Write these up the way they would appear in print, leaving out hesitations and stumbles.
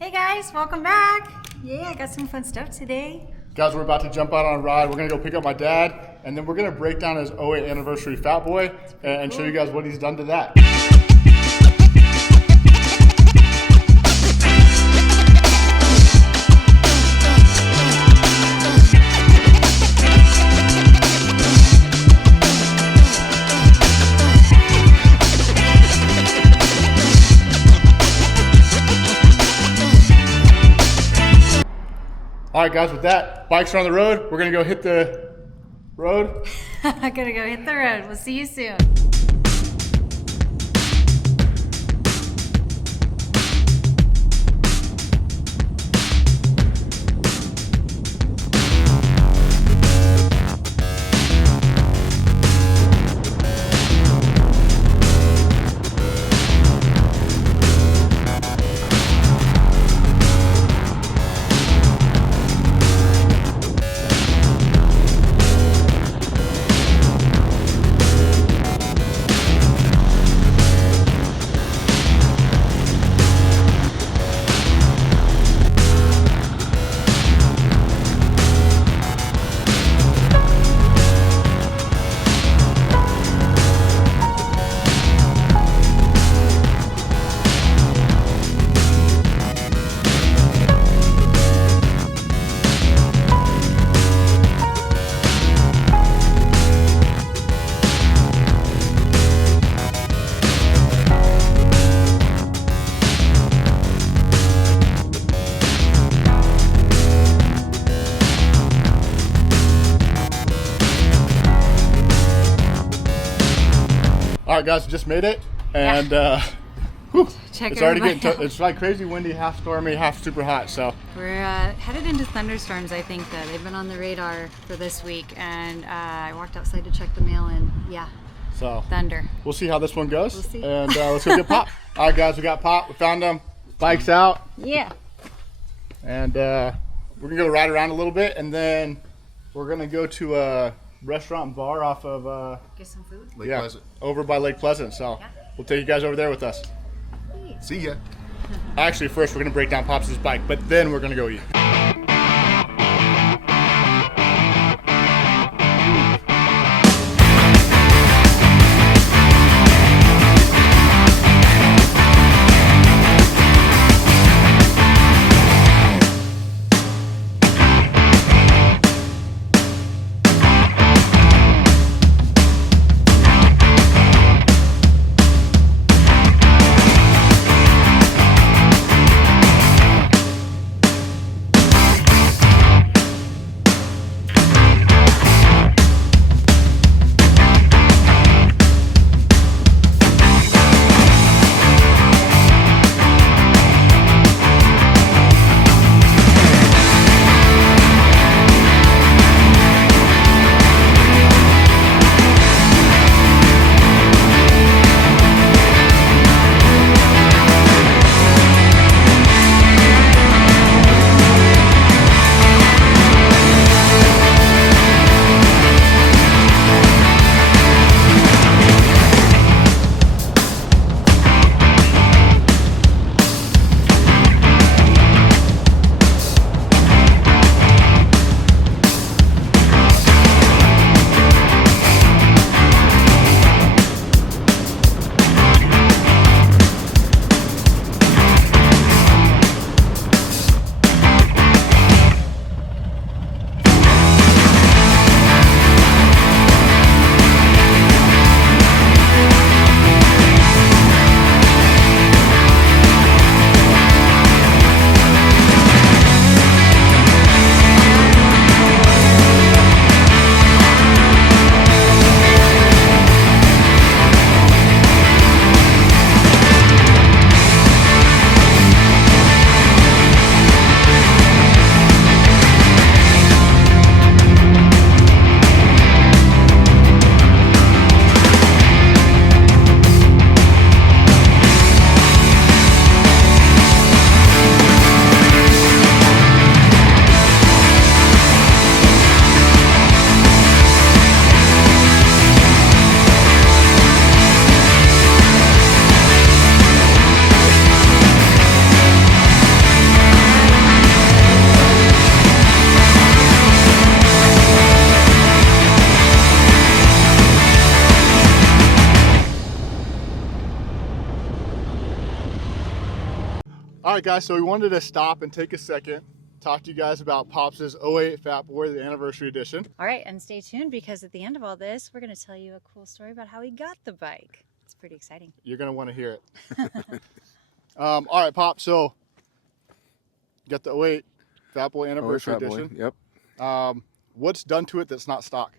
Hey guys, welcome back. Yeah, I got some fun stuff today. Guys, we're about to jump out on a ride. We're gonna go pick up my dad, and then we're gonna break down his 08 anniversary Fat Boy and show you guys what he's done to that. All right, guys, with that, bikes are on the road. We're gonna go hit the road. I'm gonna go hit the road. We'll see you soon. All right, guys, we just made it, and Check it's already everybody getting it's like crazy windy, half stormy, half super hot. So We're headed into thunderstorms, I think. They've been on the radar for this week, and I walked outside to check the mail, and yeah, thunder. we'll see how this one goes. We'll see. And let's go get Pop. All right, guys, we got Pop. We found him. Bike's out, Yeah. and we're gonna go ride around a little bit, and then we're gonna go to a restaurant and bar off of Get some food. Lake Pleasant. over by Lake Pleasant. So Yeah. we'll take you guys over there with us. See ya. Actually, first we're gonna break down Pop's bike, but then we're gonna go eat. All right, guys, so we wanted to stop and take a second, talk to you guys about Pops' '08 Fat Boy, the anniversary edition. All right, and stay tuned because at the end of all this, we're going to tell you a cool story about how he got the bike. It's pretty exciting. You're going to want to hear it. All right, Pop, so you got the '08 Fat Boy anniversary edition. Yep. What's done to it that's not stock?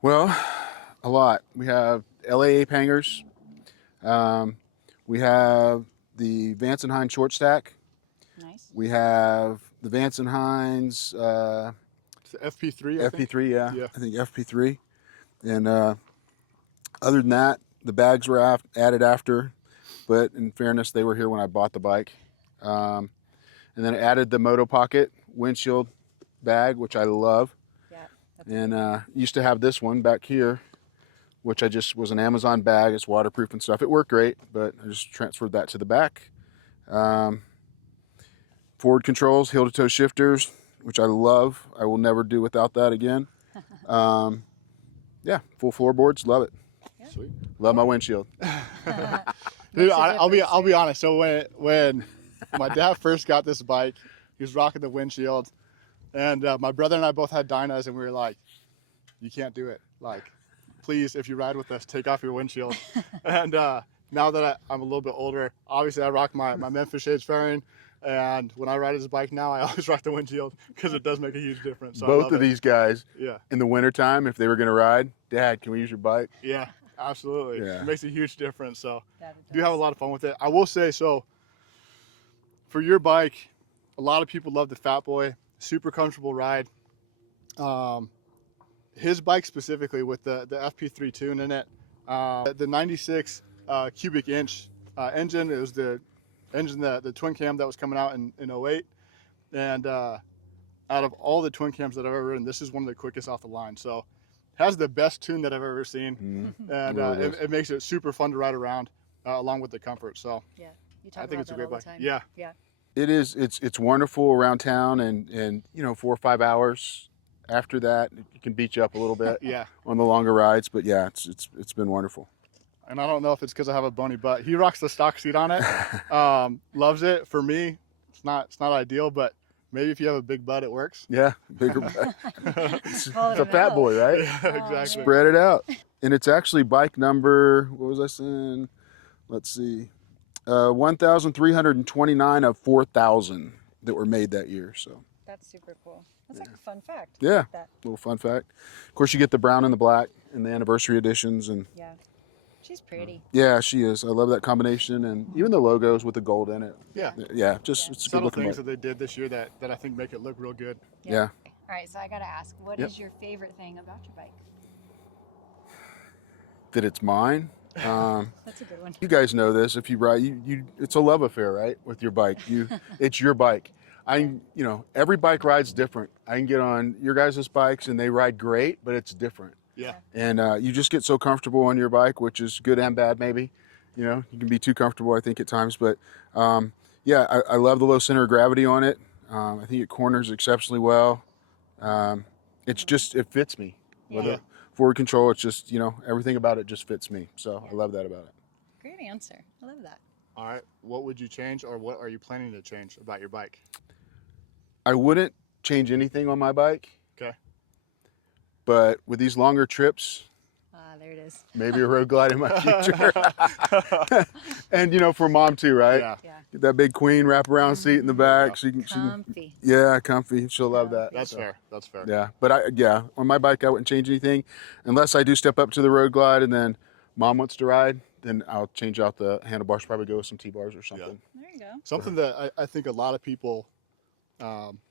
Well, a lot. We have LA ape hangers. We have the Vance and Hines short stack. Nice. We have the Vance and Hines It's the FP3, FP3, Yeah. I think FP3. And other than that, the bags were added after, but in fairness, they were here when I bought the bike. And then I added the Moto Pocket windshield bag, which I love. Yeah. And used to have this one back here, which I just was an Amazon bag. It's waterproof and stuff. It worked great, but I just transferred that to the back. Forward controls, heel to toe shifters, which I love. I will never do without that again. Yeah, full floorboards, love it. Yeah. Sweet. Love my windshield. Dude, I'll be honest. So when my dad first got this bike, he was rocking the windshield, and my brother and I both had Dynas, and we were like, "You can't do it. Like, please, if you ride with us, take off your windshield." And now that I'm a little bit older, obviously I rock my Memphis Shades fairing, and when I ride his bike now, I always rock the windshield because it does make a huge difference. So Both of these guys, yeah, in the wintertime, if they were going to ride, Dad, can we use your bike? yeah, absolutely. Yeah. It makes a huge difference. So That it do have a lot of fun with it. I will say, so for your bike, a lot of people love the Fat Boy. Super comfortable ride. His bike specifically with the FP3 tune in it, the 96 cubic inch engine. It was the engine, the twin cam that was coming out in '08. And out of all the twin cams that I've ever ridden, this is one of the quickest off the line. So it has the best tune that I've ever seen. Mm-hmm. And Really is. it makes it super fun to ride around along with the comfort. So Yeah. You talk I think about it's a that great all the bike. time. Yeah. Yeah. It is. It's wonderful around town, and 4 or 5 hours after that, it can beat you up a little bit Yeah. on the longer rides. But yeah, it's been wonderful. And I don't know if it's because I have a bony butt. He rocks the stock seat on it. Loves it. For me, it's not ideal, but maybe if you have a big butt, it works. Yeah, bigger butt. It's Call it a a fat mouth. boy, right? Yeah, exactly. Spread it out. And it's actually bike number, what was I saying? Let's see. 1,329 of 4,000 that were made that year. So That's super cool. That's like a fun fact. yeah, Like that. little fun fact. Of course, you get the brown and the black in the anniversary editions, and Yeah. She's pretty. yeah, she is. I love that combination, and even the logos with the gold in it. Yeah. Yeah, just it's a good Subtle looking things bike. that they did this year that I think make it look real good. Yeah. All right, so I got to ask, what is Yep. your favorite thing about your bike? That it's mine. That's a good one. You guys know this. If you ride, you it's a love affair, right? With your bike, it's your bike. Every bike rides different. I can get on your guys' bikes and they ride great, but it's different. Yeah. And you just get so comfortable on your bike, which is good and bad, maybe. You can be too comfortable, I think, at times. But yeah, I love the low center of gravity on it. I think it corners exceptionally well. It's just, it fits me. Yeah. Forward control, it's just, everything about it just fits me. So I love that about it. Great answer. I love that. All right. What would you change, or what are you planning to change about your bike? I wouldn't change anything on my bike. Okay. But with these longer trips, There it is. maybe a road glide in my future. And for mom too, right? Yeah. Yeah. Get that big queen wraparound seat in the back. She can, Comfy. yeah, comfy. She'll love that. That's So, fair. That's fair. Yeah, but on my bike I wouldn't change anything, unless I do step up to the road glide and then mom wants to ride. Then I'll change out the handlebars. Probably go with some T-bars or something. There you go. Something that I think a lot of people,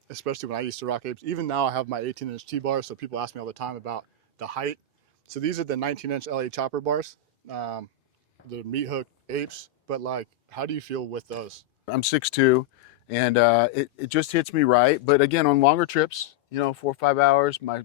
especially when I used to rock apes, even now I have my 18-inch T-bars, so people ask me all the time about the height. So these are the 19-inch LA chopper bars, the meat hook apes, but how do you feel with those? I'm 6'2", and it just hits me right. But again, on longer trips, 4 or 5 hours, my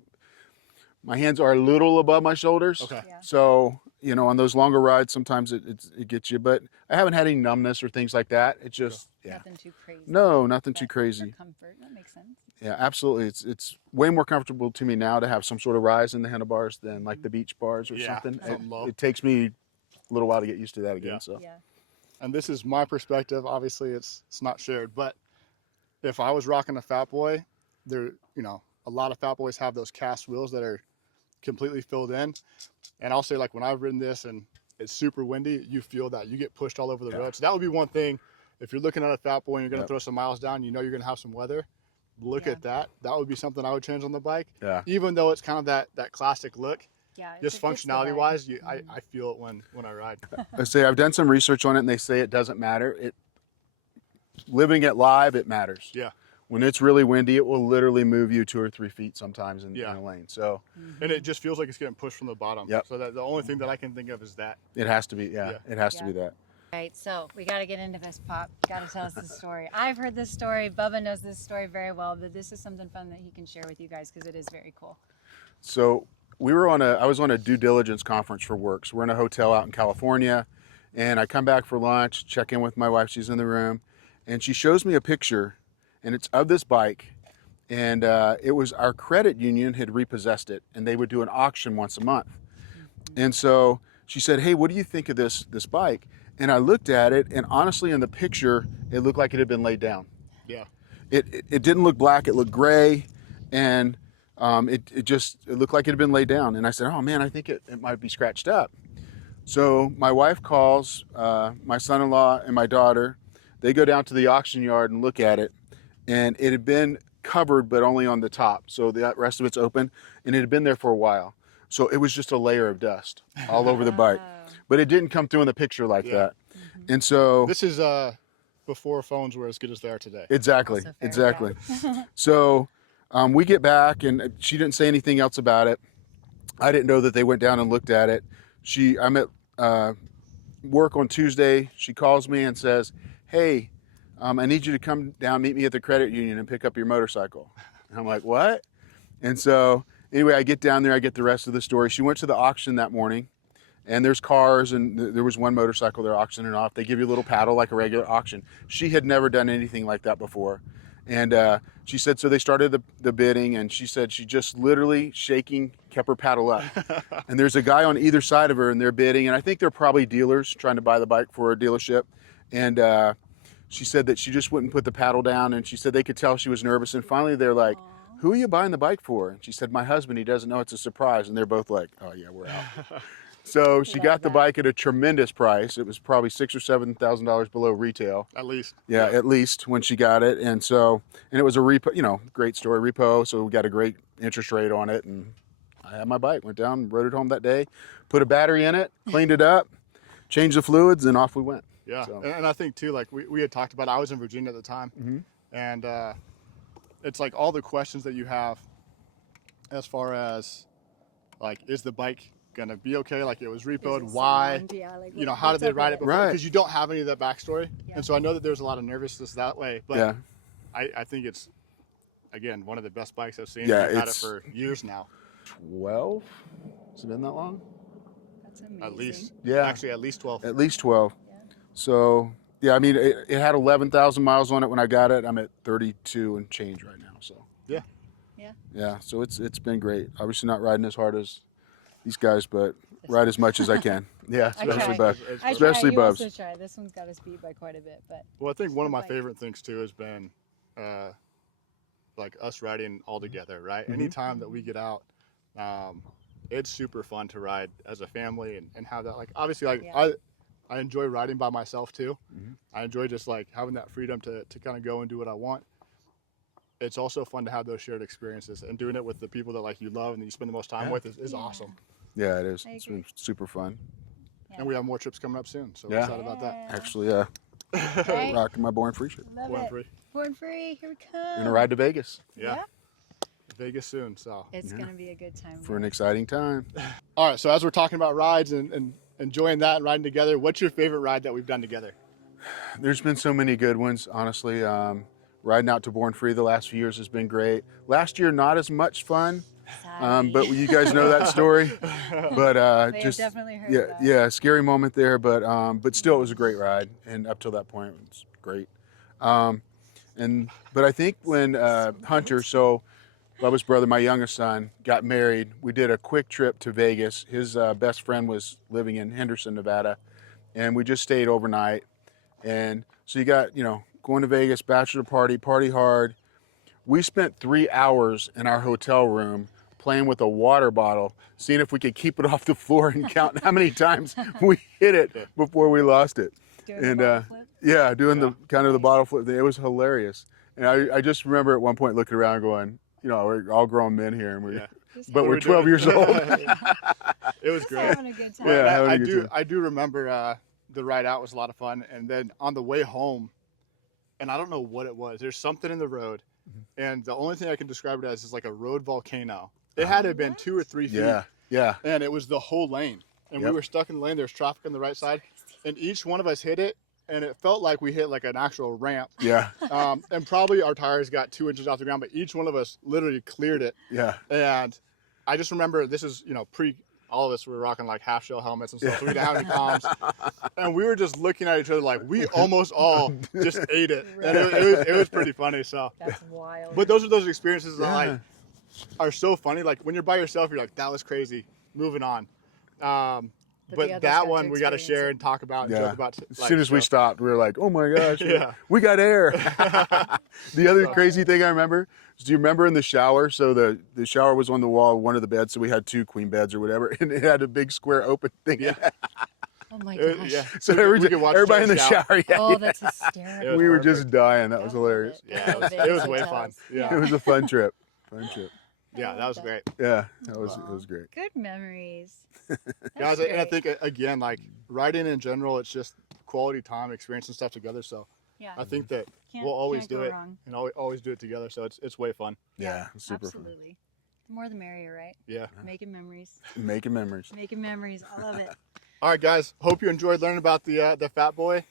hands are a little above my shoulders. Okay. Yeah. So on those longer rides, sometimes it gets you. But I haven't had any numbness or things like that. It just Nothing too crazy. No, nothing But too crazy. For comfort, that makes sense. Yeah, absolutely. It's way more comfortable to me now to have some sort of rise in the handlebars than like the beach bars or Yeah, something. something low. It takes me a little while to get used to that again. Yeah. So Yeah. and this is my perspective, obviously it's not shared, but if I was rocking a Fat Boy, there, you know, a lot of Fat Boys have those cast wheels that are completely filled in. And I'll say, like, when I've ridden this and it's super windy, you feel that. You get pushed all over the road. So that would be one thing. If you're looking at a Fat Boy and you're going to throw some miles down, you know you're going to have some weather, look at that. That would be something I would change on the bike. Yeah. Even though it's kind of that classic look. Yeah. Just functionality-wise, I feel it when I ride. I say I've done some research on it, and they say it doesn't matter. Living it live, it matters. Yeah. When it's really windy, it will literally move you 2 or 3 feet sometimes in a lane. So, and it just feels like it's getting pushed from the bottom. Yep. So that the only thing that I can think of is that. It has to be, it has to be that. All right, so we got to get into this, Pop. You got to tell us this story. I've heard this story. Bubba knows this story very well, but this is something fun that he can share with you guys because it is very cool. So I was on a due diligence conference for work. So we're in a hotel out in California, and I come back for lunch, check in with my wife. She's in the room, and she shows me a picture. And it's of this bike, and it was our credit union had repossessed it, and they would do an auction once a month. And so she said, "Hey, what do you think of this bike?" And I looked at it, and honestly, in the picture, it looked like it had been laid down. Yeah. It didn't look black; it looked gray, and it looked like it had been laid down. And I said, "Oh man, I think it might be scratched up." So my wife calls my son-in-law and my daughter. They go down to the auction yard and look at it. And it had been covered, but only on the top. So the rest of it's open, and it had been there for a while. So it was just a layer of dust all over the bike. But it didn't come through in the picture like that. And so this is before phones were as good as they are today. Exactly, exactly. So we get back, and she didn't say anything else about it. I didn't know that they went down and looked at it. I'm at work on Tuesday. She calls me and says, "Hey, I need you to come down, meet me at the credit union and pick up your motorcycle." And I'm like, "What?" And so anyway, I get down there, I get the rest of the story. She went to the auction that morning, and there's cars, and there was one motorcycle they're auctioning off. They give you a little paddle like a regular auction. She had never done anything like that before. And she said, so they started the bidding, and she said she just literally shaking, kept her paddle up. And there's a guy on either side of her, and they're bidding, and I think they're probably dealers trying to buy the bike for a dealership. And she said that she just wouldn't put the paddle down, and she said they could tell she was nervous. And finally they're like, "Who are you buying the bike for?" And she said, "My husband, he doesn't know, it's a surprise." And they're both like, "Oh yeah, we're out." So she got the bike at a tremendous price. It was probably $6,000 or $7,000 below retail. At least. Yeah, at least when she got it. And it was a repo, great story, repo. So we got a great interest rate on it. And I had my bike, went down, rode it home that day, put a battery in it, cleaned it up, changed the fluids, and off we went. Yeah, so. And I think too, like we had talked about, I was in Virginia at the time, and it's like all the questions that you have as far as, like, is the bike gonna be okay? Like, it was repoed, why? Yeah, like, how did they ride it before? Because you don't have any of that backstory. Yeah. And so I know that there's a lot of nervousness that way, but I think it's, again, one of the best bikes I've seen. Yeah, I've had it for years now. 12? Has it been that long? That's amazing. At least. Yeah. Actually, at least 12. At least 12. So, yeah, I mean, it had 11,000 miles on it when I got it. I'm at 32 and change right now, so. Yeah. Yeah. Yeah, so it's been great. Obviously not riding as hard as these guys, but ride as much as I can. Yeah, especially Bubs. Especially Bubs. Also try. This one's got a speed by quite a bit, but. Well, I think one of my favorite things too has been, like, us riding all together, right? Anytime that we get out, it's super fun to ride as a family and have that, like, obviously, like, I enjoy riding by myself too. I enjoy just, like, having that freedom to kind of go and do what I want. It's also fun to have those shared experiences, and doing it with the people that, like, you love and that you spend the most time with is awesome. Yeah, it is. It's been super fun. Yeah. And we have more trips coming up soon, so we're excited about that. Actually, rocking my Born Free shirt. Born Free, here we come. Gonna ride to Vegas. Yeah. Vegas soon, so. It's gonna be a good time. For an exciting time. All right, so as we're talking about rides and enjoying that and riding together, what's your favorite ride that we've done together? There's been so many good ones, honestly. Riding out to Born Free the last few years has been great. Last year, not as much fun, but you guys know that story. But just definitely heard that. Yeah, scary moment there, but still, it was a great ride, and up till that point, it was great. But I think when Hunter, so Bubba's brother, my youngest son, got married, we did a quick trip to Vegas. His best friend was living in Henderson, Nevada, and we just stayed overnight. And so you got, going to Vegas, bachelor party, party hard. We spent 3 hours in our hotel room playing with a water bottle, seeing if we could keep it off the floor and count how many times we hit it before we lost it. Doing the bottle flip? Yeah, doing the kind of the bottle flip. It was hilarious. And I just remember at one point looking around going, we're all grown men here, and but we're 12 years old. It was great. Having a good time. Yeah, I do remember the ride out was a lot of fun, and then on the way home, and I don't know what it was. There's something in the road, and the only thing I can describe it as is like a road volcano. It had to have been 2 or 3 feet. Yeah. And it was the whole lane, and we were stuck in the lane. There's traffic on the right side, and each one of us hit it, and it felt like we hit like an actual ramp. Yeah. And probably our tires got 2 inches off the ground, but each one of us literally cleared it. Yeah. And I just remember this is, all of us were rocking like half shell helmets and stuff, so we didn't have any comms. And we were just looking at each other like we almost all just ate it. And it was pretty funny. So that's wild. But those are those experiences that like are so funny. Like when you're by yourself, you're like, that was crazy. Moving on. But that one we got to share and talk about and joke about. As soon as we stopped, we were like, oh my gosh, we got air. The other crazy thing I remember is, do you remember in the shower? So the shower was on the wall, one of the beds, so we had 2 queen beds or whatever, and it had a big square open thing. Oh my gosh. So everybody in the shower. Oh, that's hysterical. We were just dying. That was hilarious. Yeah, it was way fun. Yeah. It was a fun trip. Yeah, that was great. Yeah, it was great. Good memories. Guys, and I think again, like riding in general, it's just quality time, experience and stuff together. So I think that we'll always do it and always do it together. So it's way fun. Yeah, super fun. Absolutely. The more the merrier, right? Yeah. Making memories. Making memories. Making memories. I love it. All right, guys. Hope you enjoyed learning about the Fat Boy.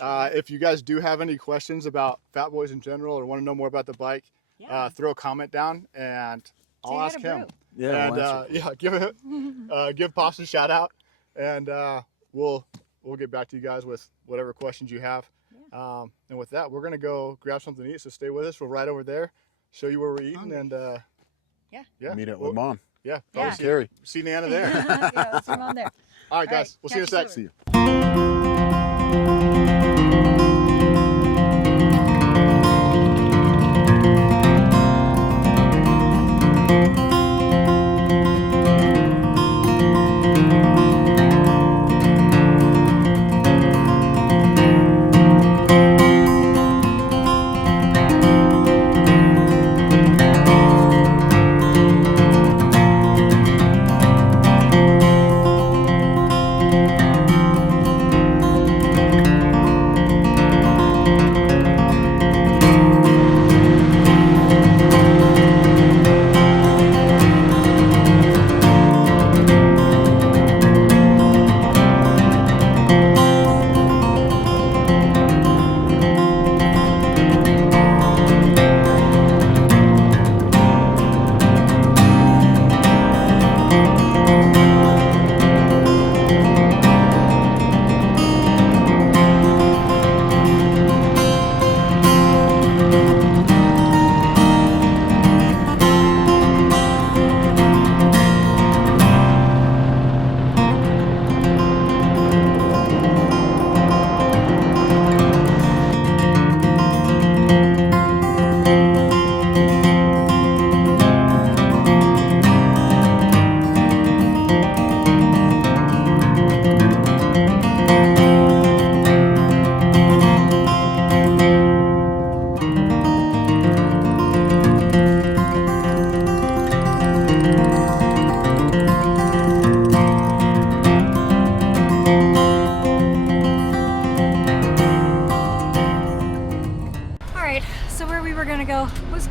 If you guys do have any questions about Fat Boys in general or want to know more about the bike, throw a comment down and I'll ask him. Yeah, and give Pops a shout out, and we'll get back to you guys with whatever questions you have. And with that, we're gonna go grab something to eat. So stay with us. We're right over there. Show you where we're eating, and meet up with Mom. Yeah, Carrie. See Nana there. Yeah, we'll see Mom there. All right, guys. We'll see you in a sec. See you.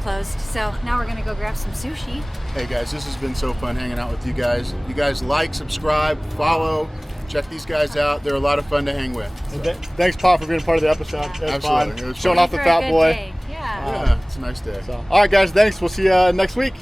Closed, so now we're gonna go grab some sushi. Hey guys, this has been so fun hanging out with you guys. You guys like, subscribe, follow, check these guys out. They're a lot of fun to hang with. Thanks, Pop, for being part of the episode. Yeah. It was fun. It was showing fun. off the Fat Boy. Day. Yeah, it's a nice day. So, all right, guys, thanks. We'll see you next week.